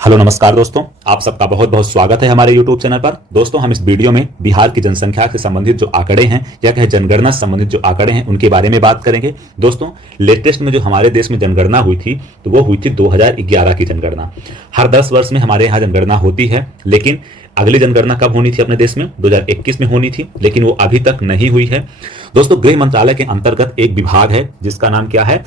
Hello नमस्कार दोस्तों, आप सबका बहुत बहुत स्वागत है हमारे YouTube चैनल पर। दोस्तों, हम इस वीडियो में बिहार की जनसंख्या से संबंधित जो आंकड़े हैं या कहे जनगणना से संबंधित जो आंकड़े हैं उनके बारे में बात करेंगे। दोस्तों, लेटेस्ट में जो हमारे देश में जनगणना हुई थी तो वो हुई थी 2011 की जनगणना। हर 10 वर्ष में हमारे यहाँ जनगणना होती है, लेकिन अगली जनगणना कब होनी थी अपने देश में? 2021 में होनी थी, लेकिन वो अभी तक नहीं हुई है। दोस्तों, गृह मंत्रालय के अंतर्गत एक विभाग है जिसका नाम क्या है?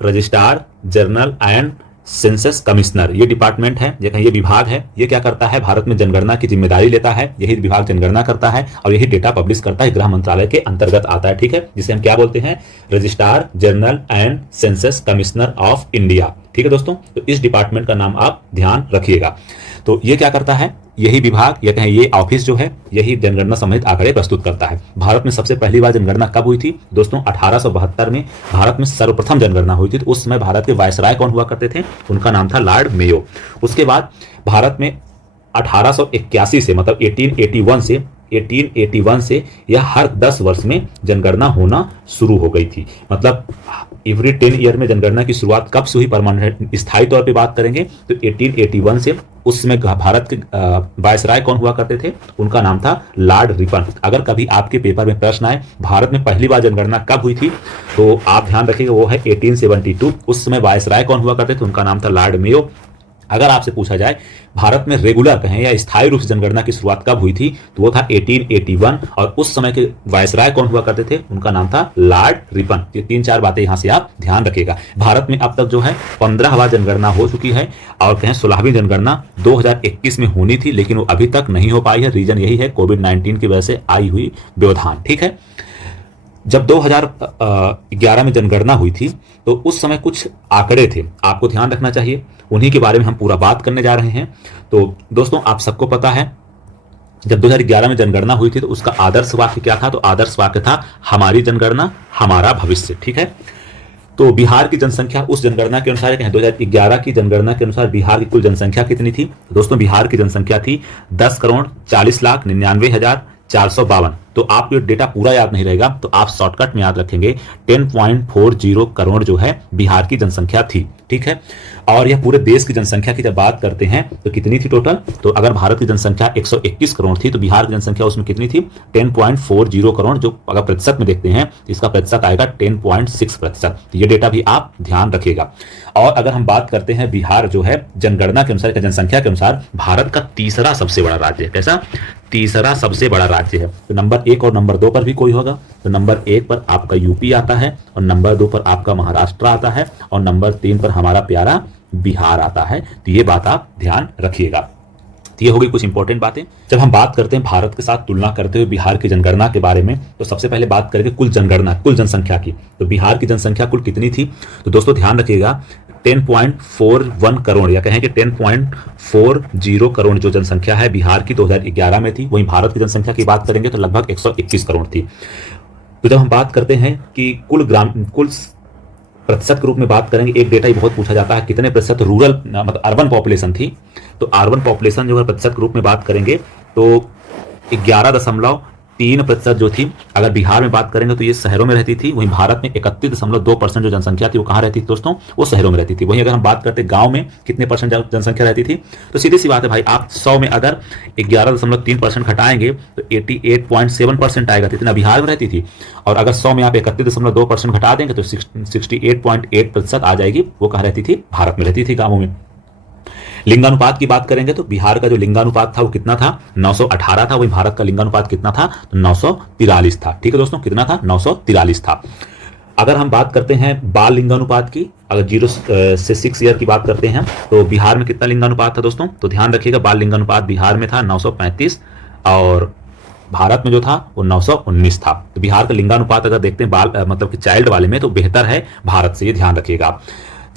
Registrar general and census commissioner. ये डिपार्टमेंट है, ये विभाग है। ये क्या करता है? भारत में जनगणना की जिम्मेदारी लेता है। यही विभाग जनगणना करता है और यही डेटा पब्लिश करता है, गृह मंत्रालय के अंतर्गत आता है। ठीक है, जिसे हम क्या बोलते हैं? Registrar general and census commissioner of India. ठीक है दोस्तों, तो इस डिपार्टमेंट का नाम आप ध्यान रखिएगा। तो ये क्या करता है? यही विभाग या कहें ये ऑफिस जो है, यही जनगणना संबंधित आंकड़े प्रस्तुत करता है। भारत में सबसे पहली बार जनगणना कब हुई थी? दोस्तों, 1872 में भारत में सर्वप्रथम जनगणना हुई थी। तो उस समय भारत के वायसराय कौन हुआ करते थे? उनका नाम था लॉर्ड मेयो। उसके बाद भारत में 1881 से, मतलब 1881 से यह हर 10 वर्ष में जनगणना होना शुरू हो गई थी। मतलब एवरी 10 ईयर में जनगणना की शुरुआत कब से हुई? परमानेंट स्थायी तौर पे बात करेंगे तो 1881 से। उस समय भारत के वायसराय कौन हुआ करते थे? उनका नाम था लॉर्ड रिपन। अगर कभी आपके पेपर में प्रश्न आए भारत में पहली बार जनगणना कब हुई थी, तो आप ध्यान रखिएगा वो है 1872। उस समय वायसराय कौन हुआ करते थे? उनका नाम था लॉर्ड मेयो। अगर आपसे पूछा जाए भारत में रेगुलर कहें या स्थायी रूप से जनगणना की शुरुआत कब हुई थी, तो वो था 1881 और उस समय के वायसराय कौन हुआ करते थे? उनका नाम था लॉर्ड रिपन। ये 3-4 बातें यहां से आप ध्यान रखिएगा। भारत में अब तक जो है 15वां जनगणना हो चुकी है और कहें 16वीं जनगणना 2021 में होनी थी, लेकिन वो अभी तक नहीं हो पाई है। रीजन यही है कोविड-19 की वजह से आई हुई व्यवधान। ठीक है, जब 2011 में जनगणना हुई थी तो उस समय कुछ आंकड़े थे, आपको ध्यान रखना चाहिए। उन्हीं के बारे में हम पूरा बात करने जा रहे हैं। तो दोस्तों, आप सबको पता है जब 2011 में जनगणना हुई थी तो उसका आदर्श वाक्य क्या था? तो आदर्श वाक्य था हमारी जनगणना हमारा भविष्य। ठीक है, तो बिहार की जनसंख्या उस जनगणना के अनुसार 2011 की जनगणना के अनुसार बिहार की कुल जनसंख्या कितनी थी? दोस्तों, बिहार की जनसंख्या थी 10,40,99,452। तो आपको डेटा पूरा याद नहीं रहेगा तो आप शॉर्टकट में याद रखेंगे 10.40 करोड़ जो है बिहार की जनसंख्या थी। ठीक है, और यह पूरे देश की जनसंख्या की जब बात करते हैं तो कितनी थी टोटल? तो अगर भारत की जनसंख्या 121 करोड़ थी तो बिहार की जनसंख्या उसमें कितनी थी? 10.40 करोड़। जो अगर प्रतिशत में देखते हैं तो इसका प्रतिशत आएगा 10.6%। तो ये डेटा भी आप ध्यान रखिएगा। और अगर हम बात करते हैं बिहार जो है जनगणना के अनुसार, जनसंख्या के अनुसार भारत का तीसरा सबसे बड़ा राज्य है। कैसा? तीसरा सबसे बड़ा राज्य है। तो नंबर 1 और नंबर 2 पर भी कोई होगा। तो नंबर 1 पर आपका यूपी आता है और नंबर 2 पर आपका महाराष्ट्र आता है और नंबर 3 पर हमारा प्यारा बिहार आता है। तो ये बात आप ध्यान रखिएगा। तो ये होगी कुछ इंपॉर्टेंट बातें। जब हम बात करते हैं भारत के साथ तुलना करते हुए बिहार की जनगणना के बारे में, तो सबसे पहले बात करेंगे कुल जनगणना, कुल जनसंख्या की। तो बिहार की जनसंख्या कुल कितनी थी? तो दोस्तों ध्यान रखिएगा 10.41 करोड़ या कहें कि 10.40 करोड़ जो जनसंख्या है बिहार की 2011 में थी। वहीं भारत की जनसंख्या की बात करेंगे तो लगभग 121 करोड़ थी। तो जब हम बात करते हैं कि कुल प्रतिशत के रूप में बात करेंगे, एक डेटा ही बहुत पूछा जाता है, कितने प्रतिशत रूरल मतलब अर्बन पॉपुलेशन थी। तो अर्बन पॉपुलेशन जो है प्रतिशत के रूप में बात करेंगे तो 11.3% जो थी। अगर बिहार में बात करेंगे तो ये शहरों में रहती थी। वहीं भारत में 31.2% जो जनसंख्या थी वो कहाँ रहती थी दोस्तों? वो शहरों में रहती थी। वहीं अगर हम बात करते गांव में कितने परसेंट जनसंख्या रहती थी, तो सीधी सी बात है भाई, आप 100 में अगर 11.3% घटाएंगे तो 88.7% आएगा। तो इतना बिहार में रहती थी। और अगर 100 में आप 31.2% घटा देंगे तो 68.8% आ जाएगी। वो कहाँ रहती थी? भारत में रहती थी, गाँवों में। लिंगानुपात की बात करेंगे तो बिहार का जो लिंगानुपात था वो कितना था? 918 था। वहीं भारत का लिंगानुपात कितना था? तो 943 था। ठीक है दोस्तों, कितना था? 943 था। अगर हम बात करते हैं बाल लिंगानुपात की, अगर 0 से 6 ईयर की बात करते हैं तो बिहार में कितना लिंगानुपात था दोस्तों? तो ध्यान रखिएगा बाल लिंगानुपात बिहार में था 935 और भारत में जो था वो 919 था। तो बिहार का लिंगानुपात अगर देखते हैं बाल मतलब कि चाइल्ड वाले में, तो बेहतर है भारत से, ये ध्यान रखिएगा।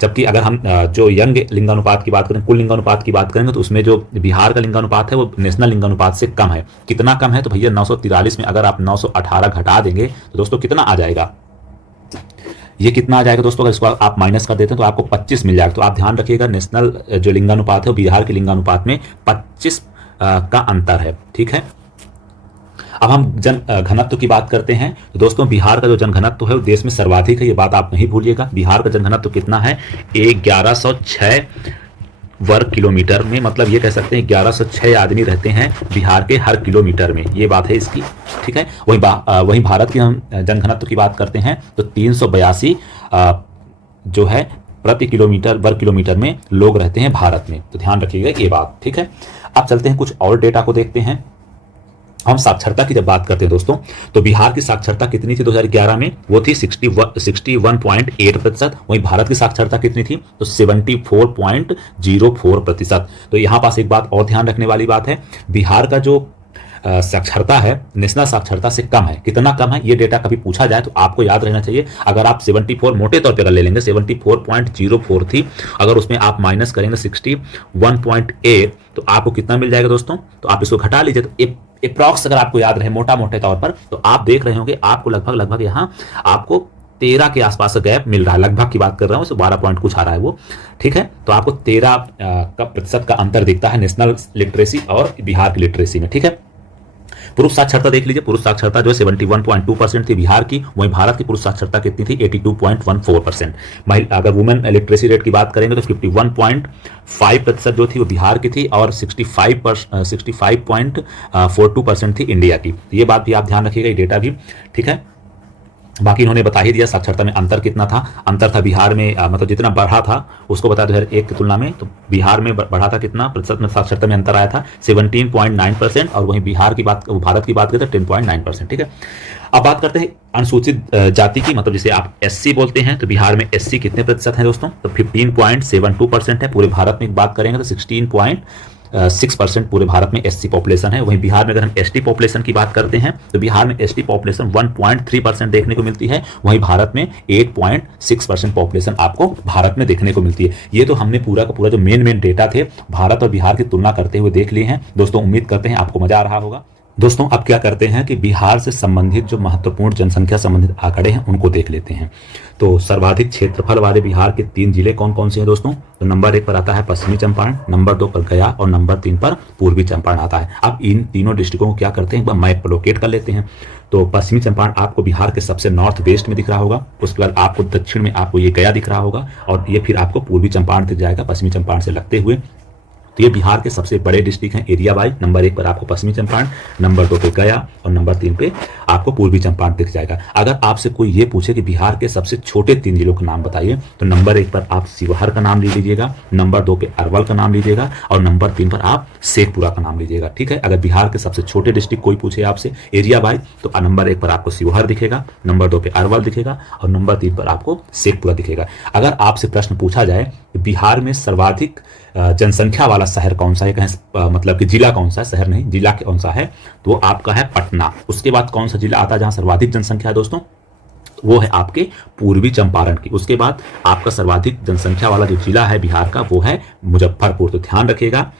जबकि अगर हम जो यंग लिंगानुपात की बात करें, कुल लिंगानुपात की बात करेंगे तो उसमें जो बिहार का लिंगानुपात है वो नेशनल लिंगानुपात से कम है। कितना कम है? तो भैया 943 में अगर आप 918 घटा देंगे तो दोस्तों कितना आ जाएगा? ये कितना आ जाएगा दोस्तों? अगर इसको आप माइनस कर देते हैं तो आपको 25 मिल जाएगा। तो आप ध्यान रखिएगा नेशनल जो लिंगानुपात है बिहार के लिंगानुपात में 25 का अंतर है। ठीक है, अब हम जन घनत्व की बात करते हैं तो दोस्तों बिहार का जो जन घनत्व है वो देश में सर्वाधिक है, ये बात आप नहीं भूलिएगा। बिहार का जन घनत्व कितना है? 1106 वर्ग किलोमीटर में, मतलब ये कह सकते हैं 1106 आदमी रहते हैं बिहार के हर किलोमीटर में, ये बात है इसकी, ठीक है। वहीं भारत की हम जनघनत्व की बात करते हैं तो 382 जो है प्रति किलोमीटर वर्ग किलोमीटर में लोग रहते हैं भारत में, तो ध्यान रखिएगा ये बात, ठीक है। अब चलते हैं कुछ और डेटा को देखते हैं। हम साक्षरता की जब बात करते हैं दोस्तों, तो बिहार की साक्षरता कितनी थी 2011 में, वो थी 61.8%। वहीं भारत की साक्षरता कितनी थी, तो 74.04%। तो यहां पास एक बात और ध्यान रखने वाली बात है, बिहार का जो साक्षरता है नेशनल साक्षरता से कम है। कितना कम है ये डेटा कभी पूछा जाए तो आपको याद रहना चाहिए। अगर आप 74 मोटे तौर पर अगर ले लेंगे 74.04 थी, अगर उसमें आप माइनस करेंगे 61.8 तो आपको कितना मिल जाएगा दोस्तों, तो आप इसको घटा लीजिए। तो अप्रॉक्स अगर आपको याद रहे मोटे तौर पर, तो आप देख रहे होंगे आपको लगभग यहाँ आपको 13 के आसपास का गैप मिल रहा है, लगभग की बात कर रहा हूं, 12 पॉइंट कुछ आ रहा है वो, ठीक है। तो आपको 13 का प्रतिशत का अंतर दिखता है नेशनल लिटरेसी और बिहार की लिटरेसी में, ठीक है। पुरुष साक्षरता देख लीजिए, पुरुष साक्षरता जो है 71.2% थी बिहार की, वहीं भारत की पुरुष साक्षरता कितनी थी 82.14%। अगर वुमेन लिटरेसी रेट की बात करेंगे तो 51.5% जो थी वो बिहार की थी और 65.42% थी इंडिया की। ये बात भी आप ध्यान रखिएगा, ये डेटा भी, ठीक है। बाकी इन्होंने बता ही दिया साक्षरता में अंतर कितना था। अंतर था बिहार में मतलब जितना बढ़ा था उसको बता 2001 की तुलना में, तो बिहार में बढ़ा था कितना प्रतिशत में साक्षरता में अंतर आया था 17.9%, और वहीं भारत की बात करें तो 10.9%, ठीक है। अब बात करते हैं अनुसूचित जाति की, मतलब जिसे आप एससी बोलते हैं, तो बिहार में एससी कितने प्रतिशत है दोस्तों, तो 15.72% है। पूरे भारत में बात करेंगे तो 16.6% पूरे भारत में एससी पॉपुलेशन है। वहीं बिहार में अगर हम एसटी पॉपुलेशन की बात करते हैं तो बिहार में एसटी पॉपुलेशन 1.3% देखने को मिलती है, वहीं भारत में 8.6% पॉपुलेशन आपको भारत में देखने को मिलती है। ये तो हमने पूरा का पूरा जो मेन डेटा थे भारत और बिहार की तुलना करते हुए देख लिए हैं दोस्तों। उम्मीद करते हैं आपको मजा आ रहा होगा। दोस्तों अब क्या करते हैं कि बिहार से संबंधित जो महत्वपूर्ण जनसंख्या संबंधित आंकड़े हैं उनको देख लेते हैं। तो सर्वाधिक क्षेत्रफल वाले बिहार के 3 जिले कौन कौन से हैं दोस्तों, तो नंबर 1 पर आता है पश्चिमी चंपारण, नंबर 2 पर गया और नंबर 3 पर पूर्वी चंपारण आता है। अब इन तीनों डिस्ट्रिक्टों को क्या करते हैं, एक बार मैप पर लोकेट कर लेते हैं। तो पश्चिमी चंपारण आपको बिहार के सबसे नॉर्थ वेस्ट में दिख रहा होगा, उसके बाद आपको दक्षिण में आपको ये गया दिख रहा होगा, और ये फिर आपको पूर्वी चंपारण दिख जाएगा पश्चिमी चंपारण से लगते हुए। तो ये बिहार के सबसे बड़े डिस्ट्रिक्ट हैं एरिया वाइज। नंबर 1 पर आपको पश्चिमी चंपारण, नंबर 2 पे गया और नंबर 3 पे आपको पूर्वी चंपारण दिख जाएगा। अगर आपसे कोई ये पूछे कि बिहार के सबसे छोटे 3 जिलों का नाम बताइए, तो नंबर 1 पर आप शिवहर का नाम ले लीजिएगा, नंबर 2 पे अरवल का नाम लीजिएगा और नंबर 3 पर आप शेखपुरा का नाम लीजिएगा, ठीक है। अगर बिहार के सबसे छोटे डिस्ट्रिक्ट कोई पूछे आपसे एरिया वाइज, तो नंबर 1 पर आपको शिवहर दिखेगा, नंबर 2 पे अरवल दिखेगा और नंबर 3 पर आपको शेखपुरा दिखेगा। अगर आपसे प्रश्न पूछा जाए बिहार में सर्वाधिक जनसंख्या वाला शहर कौन सा है, कहें मतलब कि जिला कौन सा है, शहर नहीं जिला कौन सा है, तो वो आपका है पटना। उसके बाद कौन सा जिला आता है जहां सर्वाधिक जनसंख्या है दोस्तों, वो है आपके पूर्वी चंपारण की। उसके बाद आपका सर्वाधिक जनसंख्या वाला जो जिला है बिहार का वो है मुजफ्फरपुर। तो ध्यान रखिएगा,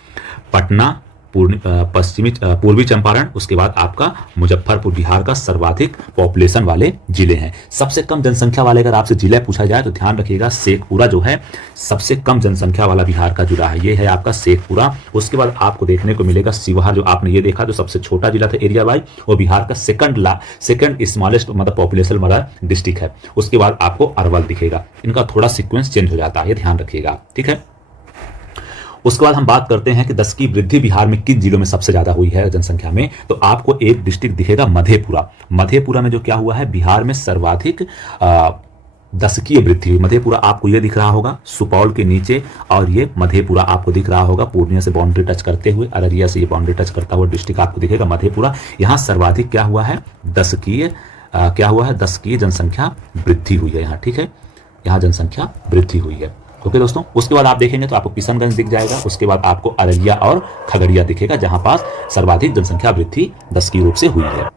पटना, पूर्वी चंपारण, उसके बाद आपका मुजफ्फरपुर बिहार का सर्वाधिक पॉपुलेशन वाले जिले हैं। सबसे कम जनसंख्या वाले अगर आपसे जिला पूछा जाए तो ध्यान रखिएगा शेखपुरा जो है सबसे कम जनसंख्या वाला बिहार का जिला है, ये है आपका शेखपुरा। उसके बाद आपको देखने को मिलेगा शिवहर, जो आपने ये देखा जो सबसे छोटा जिला था एरिया वाइज, वो बिहार का सेकंड स्मॉलेस्ट मतलब पॉपुलेशन वाला डिस्ट्रिक्ट है। उसके बाद आपको अरवल दिखेगा। इनका थोड़ा सीक्वेंस चेंज हो जाता है, ये ध्यान रखिएगा, ठीक है। उसके बाद हम बात करते हैं कि 10 की वृद्धि बिहार में किन जिलों में सबसे ज्यादा हुई है जनसंख्या में, तो आपको एक डिस्ट्रिक्ट दिखेगा मधेपुरा। मधेपुरा में जो क्या हुआ है, बिहार में सर्वाधिक 10 की वृद्धि हुई। मधेपुरा आपको ये दिख रहा होगा सुपौल के नीचे, और ये मधेपुरा आपको दिख रहा होगा पूर्णिया से बाउंड्री टच करते हुए, अररिया से ये बाउंड्री टच करता हुआ डिस्ट्रिक्ट आपको दिखेगा मधेपुरा। यहाँ सर्वाधिक क्या हुआ है, 10 की जनसंख्या वृद्धि हुई है यहाँ, ठीक है। यहाँ जनसंख्या वृद्धि हुई है, ओके दोस्तों। उसके बाद आप देखेंगे तो आपको किशनगंज दिख जाएगा, उसके बाद आपको अररिया और खगड़िया दिखेगा जहां पास सर्वाधिक जनसंख्या वृद्धि 10 की रूप से हुई है।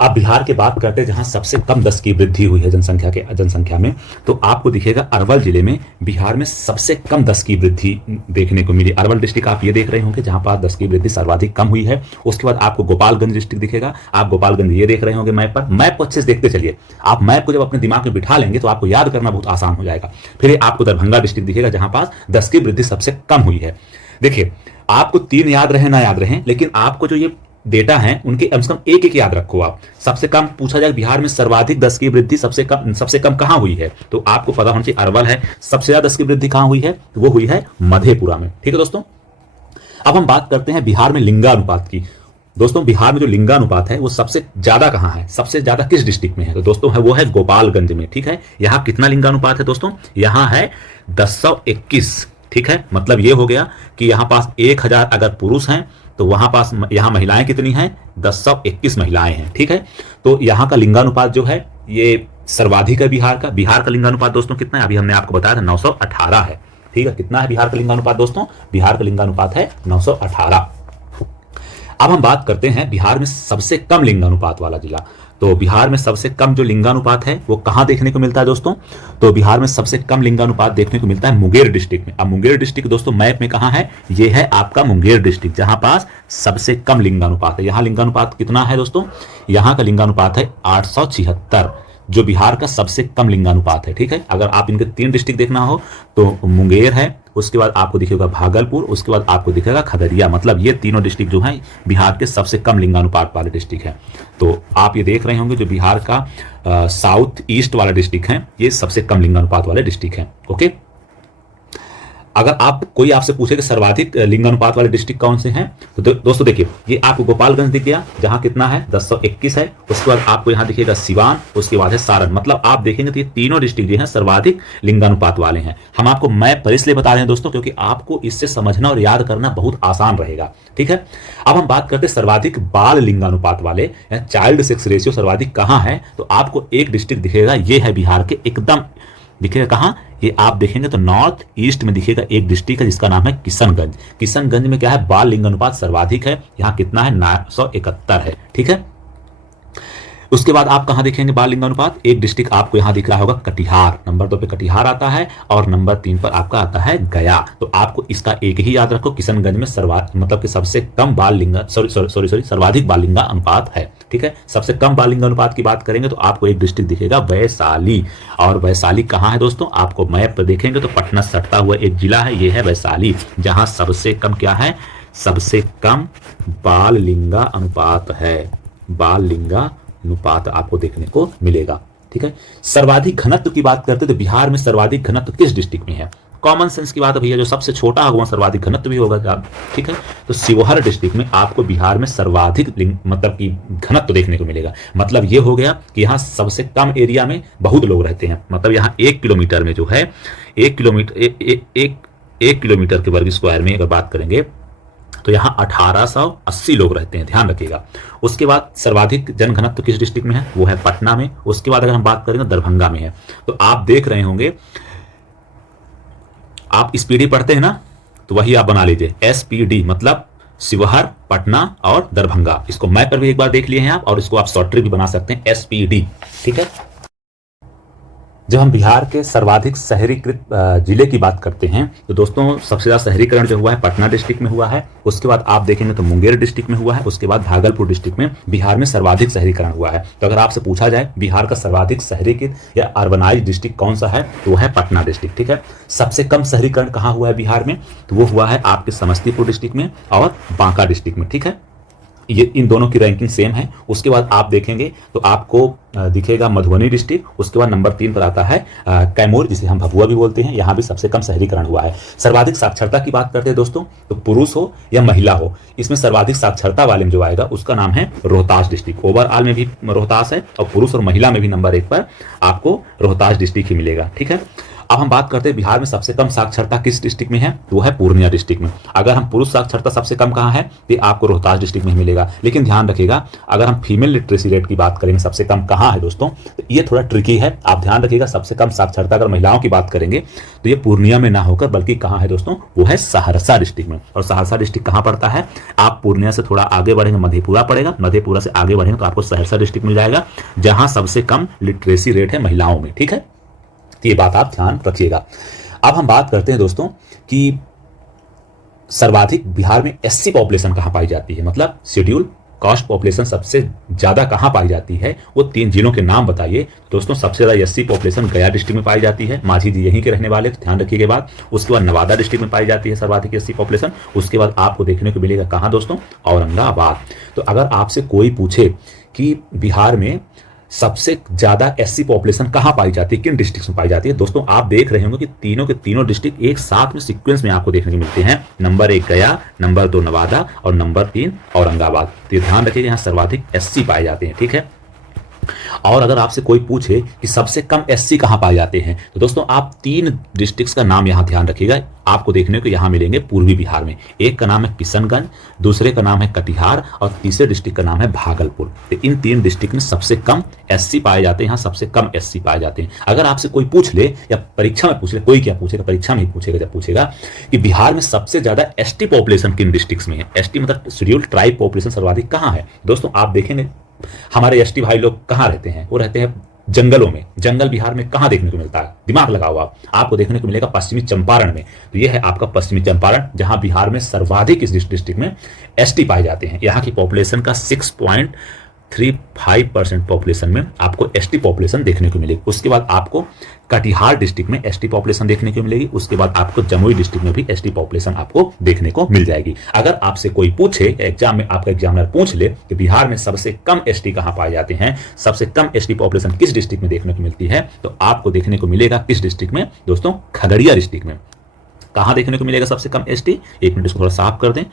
आप बिहार के बात करते हैं जहां सबसे कम 10 की वृद्धि हुई है जनसंख्या में, तो आपको दिखेगा अरवल जिले में बिहार में सबसे कम 10 की वृद्धि देखने को मिली। अरवल डिस्ट्रिक्ट आप ये देख रहे होंगे जहां पास 10 की वृद्धि सर्वाधिक कम हुई है। उसके बाद आपको गोपालगंज डिस्ट्रिक्ट दिखेगा, आप गोपालगंज ये देख रहे होंगे मैप पर। मैप को अच्छे से देखते चलिए, आप मैप को जब अपने दिमाग में बिठा लेंगे तो आपको याद करना बहुत आसान हो जाएगा। फिर आपको दरभंगा डिस्ट्रिक्ट दिखेगा जहां पास 10 की वृद्धि सबसे कम हुई है। देखिए आपको 3 याद रहे ना याद रहे, लेकिन आपको जो ये डेटा हैं उनके कम से कम एक एक याद रखो आप। सबसे कम पूछा जाए बिहार में सर्वाधिक 10 की वृद्धि सबसे कम कहां हुई है, तो आपको पता होना चाहिए अरवल है। सबसे ज्यादा 10 की वृद्धि कहां हुई है, तो वो हुई है मधेपुरा में। ठीक है दोस्तों, अब हम बात करते हैं बिहार में लिंगानुपात की। दोस्तों बिहार में जो लिंगानुपात है वो सबसे ज्यादा कहां है, सबसे ज्यादा किस डिस्ट्रिक्ट में है, तो दोस्तों है वो है गोपालगंज में। ठीक है, यहां कितना लिंगानुपात है दोस्तों, यहां है 1021। ठीक है, मतलब ये हो गया कि यहां पास 1000 अगर पुरुष हैं तो वहां पास यहां महिलाएं कितनी हैं, 1021 महिलाएं हैं। ठीक है, तो यहां का लिंगानुपात जो है ये सर्वाधिक है बिहार का। बिहार का लिंगानुपात दोस्तों कितना है, अभी हमने आपको बताया था 918 है। ठीक है, कितना है बिहार का लिंगानुपात दोस्तों, बिहार का लिंगानुपात है 918। अब हम बात करते हैं बिहार में सबसे कम लिंगानुपात वाला जिला। तो बिहार में सबसे कम जो लिंगानुपात है वो कहां देखने को मिलता है दोस्तों, तो बिहार में सबसे कम लिंगानुपात देखने को मिलता है मुंगेर डिस्ट्रिक्ट में। अब मुंगेर डिस्ट्रिक्ट दोस्तों मैप में कहां है, ये है आपका मुंगेर डिस्ट्रिक्ट, जहां पास सबसे कम लिंगानुपात है। यहां लिंगानुपात कितना है दोस्तों, यहां का लिंगानुपात है 876, जो बिहार का सबसे कम लिंगानुपात है। ठीक है, अगर आप इनके 3 डिस्ट्रिक्ट देखना हो तो मुंगेर है, उसके बाद आपको दिखेगा भागलपुर, उसके बाद आपको दिखेगा खगड़िया। मतलब ये तीनों डिस्ट्रिक्ट जो हैं बिहार के सबसे कम लिंगानुपात वाले डिस्ट्रिक्ट हैं। तो आप ये देख रहे होंगे जो बिहार का साउथ ईस्ट वाला डिस्ट्रिक्ट है ये सबसे कम लिंगानुपात वाले डिस्ट्रिक्ट हैं। ओके, अगर आप कोई आपसे पूछे कि सर्वाधिक लिंगानुपात वाले डिस्ट्रिक्ट कौन से हैं, तो दोस्तों देखिए ये आपको गोपालगंज दिख गया जहां कितना है 1021 है। उसके बाद आपको यहां दिखेगा सिवान, उसके बाद है सारण। मतलब आप देखेंगे तो ये तीनों डिस्ट्रिक्ट जो हैं सर्वाधिक लिंगानुपात वाले हैं। हम आपको मैप पर इसलिए बता रहे हैं दोस्तों क्योंकि आपको इससे समझना और याद करना बहुत आसान रहेगा। ठीक है, अब हम बात करते हैं सर्वाधिक बाल लिंगानुपात वाले, चाइल्ड सेक्स रेशियो सर्वाधिक कहां है, तो आपको एक डिस्ट्रिक्ट दिखेगा, ये है बिहार के एकदम दिखेगा कहां, ये आप देखेंगे तो नॉर्थ ईस्ट में दिखेगा एक डिस्ट्रिक्ट है जिसका नाम है किशनगंज। किशनगंज में क्या है, बाल लिंगानुपात सर्वाधिक है, यहां कितना है 971 है। ठीक है, उसके बाद आप कहां देखेंगे बाल लिंगानुपात, एक डिस्ट्रिक्ट आपको यहां दिख रहा होगा कटिहार, नंबर 2 पे कटिहार आता है और नंबर 3 पर आपका आता है गया। तो आपको इसका एक ही याद रखो, किशनगंज में मतलब कि सबसे कम बाल लिंगा सर्वाधिक बाल लिंगा अनुपात है। ठीक है, सबसे कम बाल लिंगानुपात की बात करेंगे तो आपको एक डिस्ट्रिक्ट दिखेगा वैशाली। और वैशाली कहां है दोस्तों, आपको मैप पर देखेंगे तो पटना सटता हुआ एक जिला है, ये है वैशाली, जहां सबसे कम क्या है, सबसे कम बाल लिंगा अनुपात है, बाल लिंगा अनुपात आपको देखने को मिलेगा। ठीक है, सर्वाधिक घनत्व की बात करते तो बिहार में सर्वाधिक घनत्व किस डिस्ट्रिक्ट में है, कॉमन सेंस की बात है भैया, जो सबसे छोटा होगा सर्वाधिक घनत्व भी होगा क्या। ठीक है, तो शिवहर डिस्ट्रिक्ट में आपको बिहार में सर्वाधिक मतलब कि घनत्व देखने को मिलेगा। मतलब ये हो गया कि यहाँ सबसे कम एरिया में बहुत लोग रहते हैं। मतलब यहाँ 1 किलोमीटर में जो है 1 किलोमीटर के वर्ग स्क्वायर में अगर बात करेंगे तो यहाँ 1880 लोग रहते हैं, ध्यान रखिएगा। उसके बाद सर्वाधिक जनघनत्व किस डिस्ट्रिक्ट में है, वो है पटना में। उसके बाद अगर हम बात करेंगे दरभंगा में है। तो आप देख रहे होंगे, आप स्पीडी पढ़ते हैं ना, तो वही आप बना लीजिए SPD, मतलब शिवहर, पटना और दरभंगा। इसको मैप पर भी एक बार देख लिए हैं आप, और इसको आप शॉर्ट ट्रिक भी बना सकते हैं SPD। ठीक है, जब हम बिहार के सर्वाधिक शहरीकृत जिले की बात करते हैं तो दोस्तों सबसे ज्यादा शहरीकरण जो हुआ है पटना डिस्ट्रिक्ट में हुआ है। उसके बाद आप देखेंगे तो मुंगेर डिस्ट्रिक्ट में हुआ है। उसके बाद भागलपुर डिस्ट्रिक्ट में बिहार में सर्वाधिक शहरीकरण हुआ है। तो अगर आपसे पूछा जाए बिहार का सर्वाधिक शहरीकृत या अर्बनाइज डिस्ट्रिक्ट कौन सा है, तो वो है पटना डिस्ट्रिक्ट। ठीक है, सबसे कम शहरीकरण कहाँ हुआ है बिहार में, तो वो हुआ है आपके समस्तीपुर डिस्ट्रिक्ट में और बांका डिस्ट्रिक्ट में। ठीक है, ये इन दोनों की रैंकिंग सेम है। उसके बाद आप देखेंगे तो आपको दिखेगा मधुबनी डिस्ट्रिक्ट। उसके बाद नंबर 3 पर आता है कैमूर, जिसे हम भभुआ भी बोलते हैं, यहाँ भी सबसे कम शहरीकरण हुआ है। सर्वाधिक साक्षरता की बात करते हैं दोस्तों, तो पुरुष हो या महिला हो, इसमें सर्वाधिक साक्षरता वाले में जो आएगा उसका नाम है रोहतास डिस्ट्रिक्ट। ओवरऑल में भी रोहतास है और पुरुष और महिला में भी नंबर 1 पर आपको रोहतास डिस्ट्रिक्ट ही मिलेगा। ठीक है, अब हम बात करते हैं बिहार में सबसे कम साक्षरता किस डिस्ट्रिक्ट में है, तो वो है पूर्णिया डिस्ट्रिक्ट में। अगर हम पुरुष साक्षरता सबसे कम कहाँ है, तो आपको रोहतास डिस्ट्रिक्ट में ही मिलेगा। लेकिन ध्यान रखिएगा, अगर हम फीमेल लिटरेसी रेट की बात करेंगे सबसे कम कहाँ है दोस्तों, तो ये थोड़ा ट्रिकी है। आप ध्यान रखिएगा, सबसे कम साक्षरता अगर महिलाओं की बात करेंगे तो ये पूर्णिया में ना होकर बल्कि कहाँ है दोस्तों, वो है सहरसा डिस्ट्रिक्ट में। और सहरसा डिस्ट्रिक्ट कहाँ पड़ता है, आप पूर्णिया से थोड़ा आगे बढ़ेंगे मधेपुरा पड़ेगा, मधेपुरा से आगे बढ़ेंगे तो आपको सहरसा डिस्ट्रिक्ट मिल जाएगा, जहां सबसे कम लिटरेसी रेट है महिलाओं में। ठीक है, तो ये बात आप ध्यान रखिएगा। अब हम बात करते हैं दोस्तों कि सर्वाधिक बिहार में SC पॉपुलेशन कहां पाई जाती है, मतलब शेड्यूल कास्ट पॉपुलेशन सबसे ज्यादा कहां पाई जाती है, वो 3 जिलों के नाम बताइए। दोस्तों सबसे ज्यादा एससी पॉपुलेशन गया डिस्ट्रिक्ट में पाई जाती है, माझी जी यहीं के रहने वाले, तो ध्यान रखिएगा बात। उसके बाद नवादा डिस्ट्रिक्ट में पाई जाती है सर्वाधिक एससी पॉपुलेशन। उसके बाद आपको देखने को मिलेगा कहां दोस्तों, औरंगाबाद। तो अगर आपसे कोई पूछे कि बिहार में सबसे ज्यादा एससी पॉपुलेशन कहां पाई जाती है, किन डिस्ट्रिक्ट में पाई जाती है, दोस्तों आप देख रहे होंगे कि तीनों के तीनों डिस्ट्रिक्ट एक साथ में सीक्वेंस में आपको देखने को मिलते हैं। नंबर 1 गया, नंबर 2 नवादा और नंबर 3 औरंगाबाद। तो ये ध्यान रखिएगा, यहाँ सर्वाधिक एससी पाए जाते हैं, ठीक है। और अगर आपसे कोई पूछे कि सबसे कम एससी कहां पाए जाते हैं, तो दोस्तों आप 3 डिस्ट्रिक्ट्स का नाम यहां ध्यान रखिएगा, आपको देखने को यहां मिलेंगे पूर्वी बिहार में। एक का नाम है किशनगंज, दूसरे का नाम है कटिहार और तीसरे डिस्ट्रिक्ट का नाम है भागलपुर। तो इन 3 डिस्ट्रिक्ट में सबसे कम एससी पाए जाते हैं, यहाँ सबसे कम एससी पाए जाते हैं। अगर आपसे कोई पूछ ले या परीक्षा में पूछ ले, कोई क्या पूछेगा, परीक्षा में ही पूछेगा, जब पूछेगा कि बिहार में सबसे ज्यादा एसटी पॉपुलेशन किन डिस्ट्रिक्ट्स में है, एसटी मतलब शेड्यूल्ड ट्राइब पॉपुलेशन सर्वाधिक कहां है, दोस्तों आप देखेंगे हमारे एसटी भाई लोग कहां रहते हैं, वो रहते हैं जंगलों में। जंगल बिहार में कहां देखने को मिलता है, दिमाग लगाओ आप, आपको देखने को मिलेगा पश्चिमी चंपारण में। तो ये है आपका पश्चिमी चंपारण, जहां बिहार में सर्वाधिक इस डिस्ट्रिक्ट में एसटी पाए जाते हैं। यहाँ की पॉपुलेशन का 6.35% पॉपुलेशन में आपको एसटी पॉपुलेशन देखने को मिलेगी। उसके बाद आपको कटिहार डिस्ट्रिक्ट में एसटी पॉपुलेशन देखने को मिलेगी। उसके बाद आपको जमुई डिस्ट्रिक्ट में भी एसटी पॉपुलेशन आपको देखने को मिल जाएगी। अगर आपसे कोई पूछे, एग्जाम में आपका एग्जामिनर पूछ ले कि बिहार में सबसे कम एसटी कहां पाए जाते हैं, सबसे कम एसटी पॉपुलेशन किस डिस्ट्रिक्ट में देखने को मिलती है, तो आपको देखने को मिलेगा किस डिस्ट्रिक्ट में दोस्तों, खगड़िया डिस्ट्रिक्ट में। कहां देखने को मिलेगा सबसे कम एसटी, एक मिनट इसको थोड़ा साफ कर दें,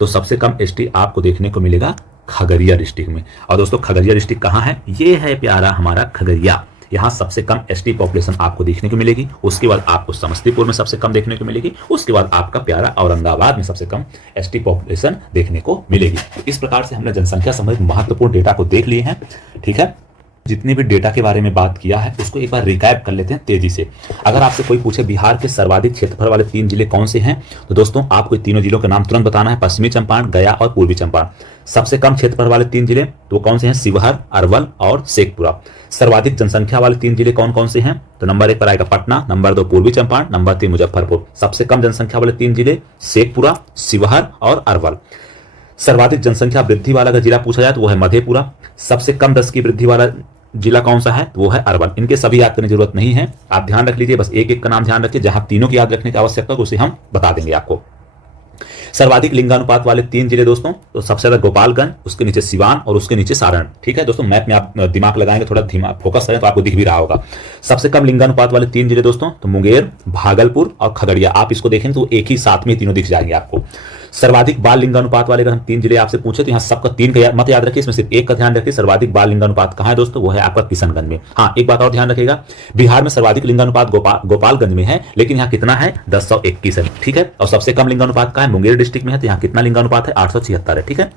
तो सबसे कम एसटी आपको देखने को मिलेगा खगड़िया डिस्ट्रिक्ट में। और दोस्तों खगड़िया डिस्ट्रिक्ट कहां है, ये है प्यारा हमारा खगड़िया, यहां सबसे कम एसटी पॉपुलेशन आपको देखने को मिलेगी। उसके बाद आपको समस्तीपुर में सबसे कम देखने को मिलेगी। उसके बाद आपका प्यारा औरंगाबाद में सबसे कम एसटी पॉपुलेशन देखने को मिलेगी। तो इस प्रकार से हमने जनसंख्या संबंधित महत्वपूर्ण डेटा को देख लिए हैं, ठीक है। जितने भी डेटा के बारे में बात किया है उसको एक बार रिकैप कर लेते हैं तेजी से। अगर आपसे कोई पूछे बिहार के सर्वाधिक क्षेत्रफल वाले 3 जिले कौन से हैं, तो दोस्तों आपको तीनों जिलों के नाम तुरंत बताना है, पश्चिमी चंपारण, गया और पूर्वी चंपारण। सबसे कम क्षेत्रफल वाले 3 जिले तो कौन से हैं, शिवहर, अरवल और शेखपुरा। सर्वाधिक जनसंख्या वाले 3 जिले कौन कौन से हैं, तो नंबर 1 पर आएगा पटना, नंबर 2 पूर्वी चंपारण, नंबर 3 मुजफ्फरपुर। सबसे कम जनसंख्या वाले 3 जिले शेखपुरा, शिवहर और अरवल। सर्वाधिक जनसंख्या वृद्धि वाला अगर जिला पूछा जाए तो वो है मधेपुरा। सबसे कम 10 की वृद्धि वाला जिला कौन सा है, वो है अरवल। इनके सभी याद करने की जरूरत नहीं है, आप ध्यान रख लीजिए, बस एक एक का नाम ध्यान रखिए, जहां तीनों की याद रखने की आवश्यकता है उसे हम बता देंगे आपको। सर्वाधिक लिंगानुपात वाले 3 जिले दोस्तों, तो सबसे ज्यादा गोपालगंज, उसके नीचे सिवान और उसके नीचे सारण, ठीक है दोस्तों। मैप में आप दिमाग लगाएंगे, थोड़ा दिमाग फोकस करें तो आपको दिख भी रहा होगा। सबसे कम लिंगानुपात वाले 3 जिले दोस्तों, तो मुंगेर, भागलपुर और खगड़िया। आप इसको देखें तो एक ही साथ में तीनों दिख जाएंगे आपको। सर्वाधिक बाल लिंगानुपात वाले अगर हम 3 जिले आपसे पूछे तो यहाँ सबका 3 का मत याद रखिए, इसमें सिर्फ एक का ध्यान रखिए। सर्वाधिक बाल लिंगानुपात कहाँ है दोस्तों, वो है आपका किशनगंज में। हाँ, एक बात और ध्यान रखिएगा, बिहार में सर्वाधिक लिंगानुपात गोपालगंज में है, लेकिन यहाँ कितना है, 1021 है, ठीक है। और सबसे कम लिंगानुपात का है मुंगेर डिस्ट्रिक्ट में है, तो यहाँ कितना लिंगानुपात है, 876 है, ठीक है।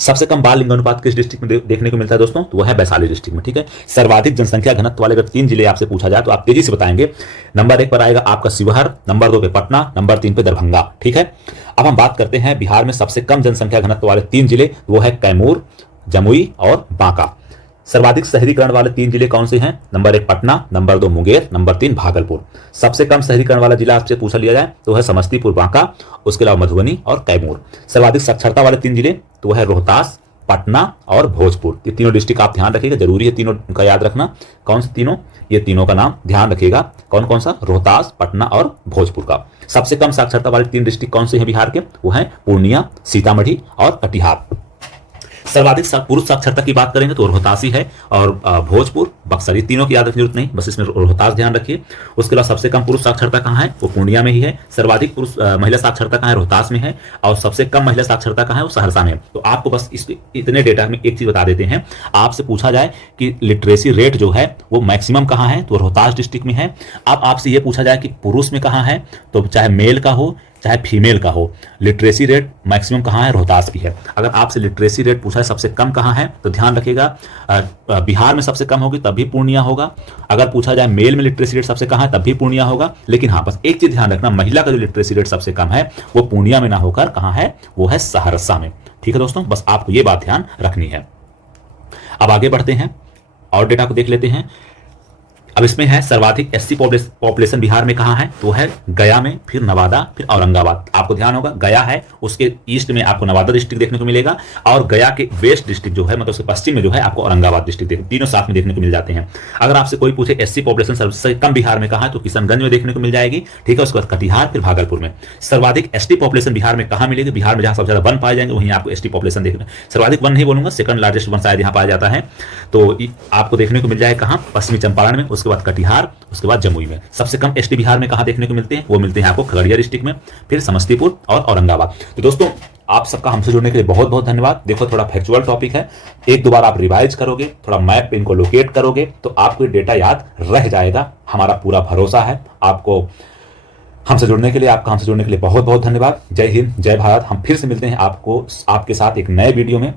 सबसे कम बाल लिंगानुपात किस डिस्ट्रिक्ट में देखने को मिलता है दोस्तों, तो वो है वैशाली डिस्ट्रिक्ट में, ठीक है। सर्वाधिक जनसंख्या घनत्व वाले अगर 3 जिले आपसे पूछा जाए तो आप तेजी से बताएंगे। नंबर 1 पर आएगा आपका शिवहर, नंबर 2 पे पटना, नंबर 3 पे दरभंगा, ठीक है। अब हम बात करते हैं बिहार में सबसे कम जनसंख्या घनत्व वाले 3 जिले, वो है कैमूर, जमुई और बांका। सर्वाधिक शहरीकरण वाले 3 जिले कौन से हैं, number 1 Patna, number 2 Munger, number 3 Bhagalpur. सबसे कम शहरीकरण वाला जिला आपसे पूछा लिया जाए तो है समस्तीपुर, बांका, उसके अलावा मधुबनी और कैमूर। सर्वाधिक साक्षरता वाले 3 जिले तो है रोहतास, पटना और भोजपुर। ये तीनों डिस्ट्रिक्ट आप ध्यान रखिएगा, जरूरी है तीनों का याद रखना। कौन से तीनों, ये तीनों का नाम ध्यान रखिएगा, कौन कौन सा, रोहतास, पटना और भोजपुर का। सबसे कम साक्षरता वाले 3 डिस्ट्रिक्ट कौन से हैं बिहार के, वो है पूर्णिया, सीतामढ़ी और कटिहार। सर्वाधिक पुरुष साक्षरता की बात करेंगे तो रोहतासी है और भोजपुर, बक्सर। ये तीनों की याद रखने जरूरत नहीं, बस इसमें रोहतास ध्यान रखिए। उसके बाद सबसे कम पुरुष साक्षरता कहाँ है, वो पूर्णिया में ही है। सर्वाधिक पुरुष महिला साक्षरता कहाँ है, रोहतास में है। और सबसे कम महिला साक्षरता कहाँ है, वो सहरसा में है। तो आपको बस इतने डेटा में एक चीज बता देते हैं, आपसे पूछा जाए कि लिटरेसी रेट जो है वो मैक्सिमम कहाँ है, तो रोहतास डिस्ट्रिक्ट में है। अब आपसे ये पूछा जाए कि पुरुष में कहाँ है, तो चाहे मेल का हो चाहे फीमेल का हो, लिटरेसी रेट मैक्सिमम कहाँ है, रोहतास की है। अगर आपसे लिटरेसी रेट पूछा है सबसे कम कहाँ है, तो ध्यान रखिएगा बिहार में सबसे कम होगी तब भी पूर्णिया होगा। अगर पूछा जाए मेल में लिटरेसी रेट सबसे कहाँ है, तब भी पूर्णिया होगा। लेकिन हाँ, बस एक चीज ध्यान रखना, महिला का जो लिटरेसी रेट सबसे कम है वो पूर्णिया में ना होकर कहाँ है, वो है सहरसा में, ठीक है दोस्तों। बस आपको ये बात ध्यान रखनी है। अब आगे बढ़ते हैं और डेटा को देख लेते हैं। अब इसमें है सर्वाधिक एससी पॉपुलेशन बिहार में कहाँ है, तो है गया में, फिर नवादा, फिर औरंगाबाद। आपको ध्यान होगा गया है, उसके ईस्ट में आपको नवादा डिस्ट्रिक्ट देखने को मिलेगा, और गया के वेस्ट डिस्ट्रिक्ट जो है मतलब उसके पश्चिम में जो है आपको औरंगाबाद डिस्ट्रिक्ट तीनों साथ में देखने को मिल जाते हैं। अगर आपसे कोई पूछे एससी पॉपुलेशन सबसे कम बिहार में कहाँ है, तो किशनगंज में देखने को मिल जाएगी, ठीक है। उसके बाद कटिहार, फिर भागलपुर में। सर्वाधिक एसटी पॉपुलेशन बिहार में कहाँ मिलेगी, बिहार में जहां सबसे ज्यादा वन पाए जाएंगे वहीं आपको एसटी पॉपुलेशन देखने, सर्वाधिक वन नहीं बोलूंगा, सेकंड लार्जेस्ट वन शायद यहाँ पाया जाता है, तो आपको देखने को मिल जाएगा कहाँ, पश्चिमी चंपारण में, उसके बाद कटिहार, उसके बाद जमुई में। सबसे कम एसटी बिहार में कहाँ देखने को मिलते हैं, वो मिलते हैं आपको खगड़िया डिस्ट्रिक्ट में, फिर समस्तीपुर और औरंगाबाद। तो दोस्तों आप सबका हमसे जुड़ने के लिए बहुत बहुत धन्यवाद। देखो थोड़ा फैक्चुअल टॉपिक है, एक दो बार आप रिवाइज करोगे, थोड़ा मैप पे इनको लोकेट करोगे तो आपको ये डेटा याद रह जाएगा। हमारा पूरा भरोसा है आपको। हमसे जुड़ने के लिए, आपका हमसे जुड़ने के लिए बहुत बहुत धन्यवाद। जय हिंद, जय भारत। हम फिर से मिलते हैं आपको आपके साथ एक नए वीडियो में।